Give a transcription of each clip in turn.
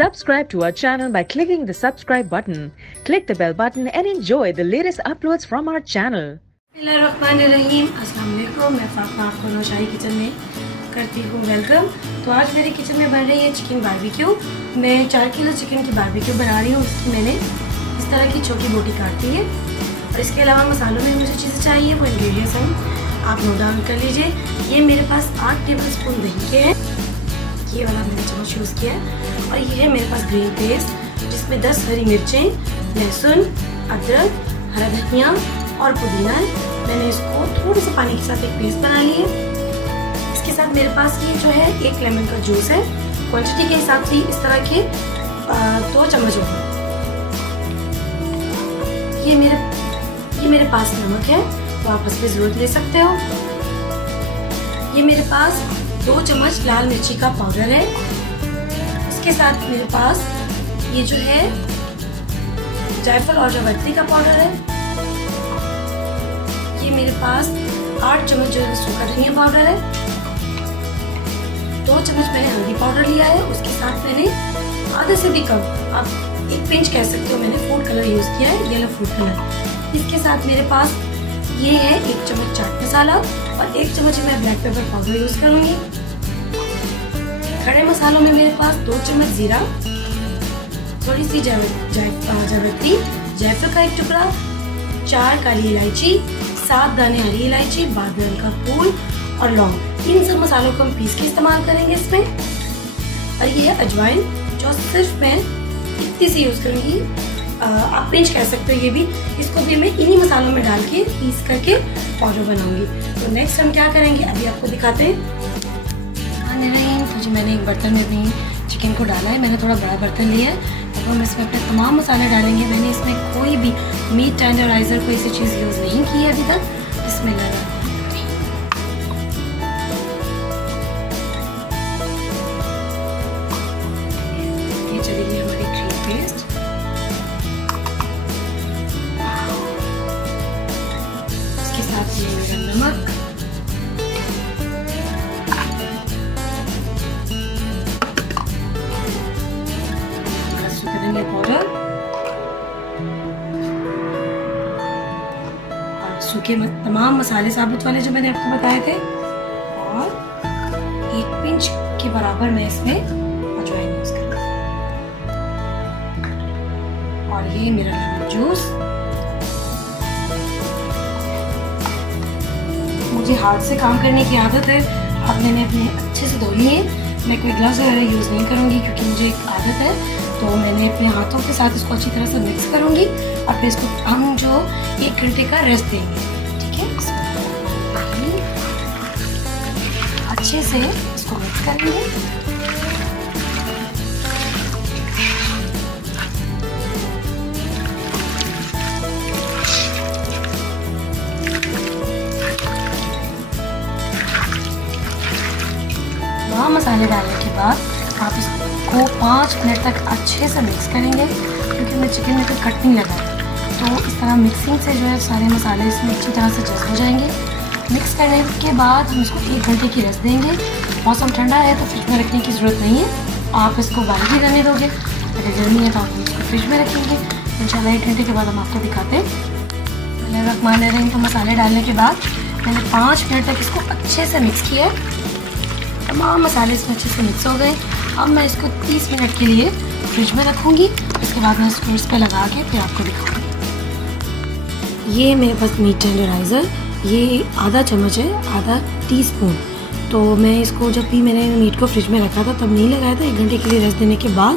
Subscribe to our channel by clicking the subscribe button. Click the bell button and enjoy the latest uploads from our channel. बिस्मिल्लाहिर्रहमानिर्रहीम। अस्सलाम वालेकुम। मैं फातिमा आपको Naushahi kitchen में करती हूँ वेलकम। तो आज मेरे किचन में बन रही है चिकन बारबेक्यू। मैं 4 किलो चिकन की बारबेक्यू बना रही हूँ। उसकी मैंने इस तरह की छोटी बोटी काट दी है और इसके अलावा मसालों में मुझे चीज़ें चाहिए वो इंग्रेडिएंट्स हैं, आप नोट डाउन कर लीजिए। ये मेरे पास 8 टेबल स्पून दही के हैं, ये वाला मैंने चम्मच यूज़ किया है। और ये है मेरे पास ग्रीन पेस्ट जिसमें 10 हरी मिर्चें, लहसुन, अदरक, हरा धनिया और पुदीना है। मैंने इसको थोड़े से पानी के साथ एक पेस्ट बना ली है। इसके साथ मेरे पास ये जो है 1 लेमन का जूस है। क्वांटिटी के हिसाब से इस तरह के 2 चम्मच होगा। ये मेरे पास नमक है, तो आप इस पर ज़रूरत ले सकते हो। ये मेरे पास 2 चम्मच लाल मिर्ची का पाउडर है। इसके साथ मेरे पास ये जो है जायफल और जावित्री का पाउडर है। ये मेरे पास 8 चम्मच जो है सूखा धनिया पाउडर है। 2 चम्मच मैंने हल्दी पाउडर लिया है। उसके साथ मैंने आधे से भी कम, आप 1 पिंच कह सकते हो, मैंने फूड कलर यूज़ किया है, येलो फूड कलर। इसके साथ मेरे पास ये है 1 चम्मच चाट मसाला और 1 चम्मच मैं ब्लैक पेपर पाउडर यूज़ करूँगी। खड़े मसालों में मेरे पास 2 चम्मच जीरा, थोड़ी सी जावित्री, जायफल का 1 टुकड़ा, 4 काली इलायची, 7 दाने हरी इलायची, बादल का फूल और लौंग। इन सब मसालों को हम पीस के इस्तेमाल करेंगे इसमें। और ये है अजवाइन जो सिर्फ मैं इतनी सी यूज़ करूँगी, आप पिंच कह सकते हो। ये भी, इसको भी मैं इन्हीं मसालों में डाल के पीस करके पाउडर बनाऊंगी। तो नेक्स्ट हम क्या करेंगे अभी आपको दिखाते हैं। तो जी मैंने एक बर्तन में अपनी चिकन को डाला है। मैंने थोड़ा बड़ा बर्तन लिया है। अब हम इसमें अपने तमाम मसाले डालेंगे। मैंने इसमें कोई भी मीट टेंडराइजर कोई ऐसी चीज़ यूज़ नहीं की है अभी तक। बिस्मिल्लाह। ये चलेगी हमारी ग्रीन पेस्ट। इसके साथ ये मेरा नमक, धनिया पाउडर और सूखे तमाम मसाले साबुत वाले जो मैंने आपको बताए थे। और 1 पिंच के बराबर मैं इसमें अजवाइन यूज करूँगी। और ये मेरा लेमन जूस। मुझे हाथ से काम करने की आदत है। अब मैंने अपने अच्छे से धो लिए। मैं कोई ग्लव्स वगैरह यूज़ नहीं करूँगी क्योंकि मुझे एक आदत है। तो मैंने अपने हाथों के साथ इसको अच्छी तरह से मिक्स करूँगी और फिर इसको हम जो 1 घंटे का रेस्ट देंगे। ठीक है, अच्छे से इसको मिक्स करेंगे। तमाम मसाले डालने के बाद आप इसको 5 मिनट तक अच्छे से मिक्स करेंगे क्योंकि मैं चिकन में कोई कट नहीं लगा। तो इस तरह मिक्सिंग से जो है सारे मसाले इसमें अच्छी तरह से जज़्ब हो जाएंगे। मिक्स करने के बाद हम इसको 1 घंटे की रेस्ट देंगे। मौसम ठंडा है तो फ्रिज में रखने की ज़रूरत नहीं है, आप इसको बाहर ही रहने दोगे। अगर गर्मी है तो आप इसको फ्रिज में रखेंगे। इंशाल्लाह 1 घंटे के बाद हम आपको दिखाते हैं। रखमाने तो मसाले डालने के बाद मैंने 5 मिनट तक इसको अच्छे से मिक्स किया है। तमाम मसाले इसमें अच्छे से मिक्स हो गए। अब मैं इसको 30 मिनट के लिए फ्रिज में रखूँगी। इसके बाद मैं इसको इस पर लगा के फिर आपको दिखाऊँगी। ये मेरे पास मीट टेंडराइज़र, ये आधा चम्मच है, आधा टीस्पून। तो मैं इसको जब भी मैंने मीट को फ्रिज में रखा था तब नहीं लगाया था। 1 घंटे के लिए रेस्ट देने के बाद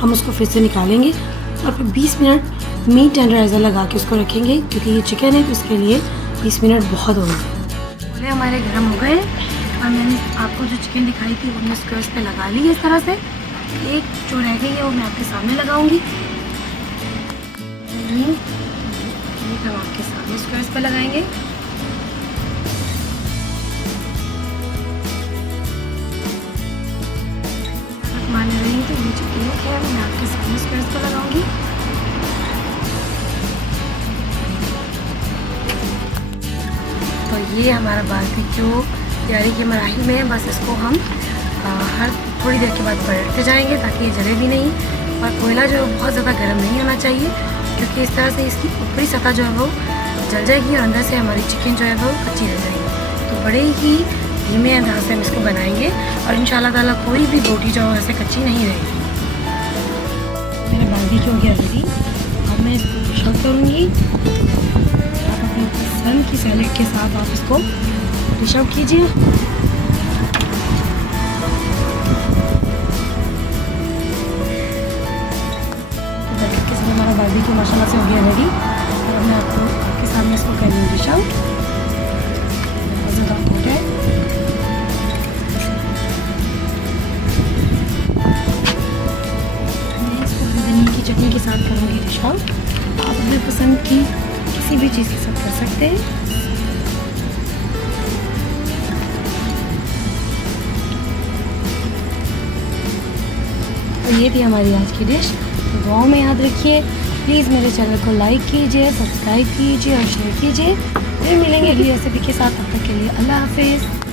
हम उसको फिर से निकालेंगे और फिर 20 मिनट मीट टेंडराइज़र लगा के उसको रखेंगे क्योंकि ये चिकन है तो इसके लिए 20 मिनट बहुत हो गए। हमारे गर्म हो गए और मैंने आपको जो चिकन दिखाई थी वो मैं उसको इस पर लगा ली इस तरह से। एक जो रह गई है वो मैं आपके सामने लगाऊंगी। हम आपके सामने इसको इस पर लगाएंगे। मान रही हूँ तो ये चिकन है, मैं आपके सामने इसको इस पर लगाऊंगी। तो ये हमारा बारबेक्यू तैयारी के मराहिल में है। बस इसको हम हर थोड़ी देर के बाद पलटते जाएंगे ताकि ये जले भी नहीं। और कोयला जो है बहुत ज़्यादा गर्म नहीं होना चाहिए, क्योंकि इस तरह से इसकी ऊपरी सतह जो है वो जल जाएगी और अंदर से हमारी चिकन जो है वो कच्ची रह जाएगी। तो बड़े ही धीमे अंदाज से हम इसको बनाएंगे और इंशाल्लाह ताला कोई भी रोटी जो है ऐसे कच्ची नहीं रहेगी। मेरा बारबेक्यू हो गया रेडी। अब मैं इसको डिश आउट करूँगी। आप अपनी पसंद की सैलेड के साथ आप इसको डिश आउट कीजिए। हमारा बारबेक्यू माशाल्लाह से हो गया रेडी। और अब मैं आपके सामने इसको कर लूँ डिश आउट। बहुत ज़्यादा हॉट है। मैं इसको धनिया की चटनी के साथ करूँगी डिश आउट। आप अपने पसंद की किसी भी चीज़ के साथ कर सकते हैं। तो ये थी हमारी आज की डिश। तो दुआओं में याद रखिए। प्लीज़ मेरे चैनल को लाइक कीजिए, सब्सक्राइब कीजिए और शेयर कीजिए। फिर मिलेंगे अगली रेसिपी के साथ। तब तक के लिए अल्लाह हाफिज़।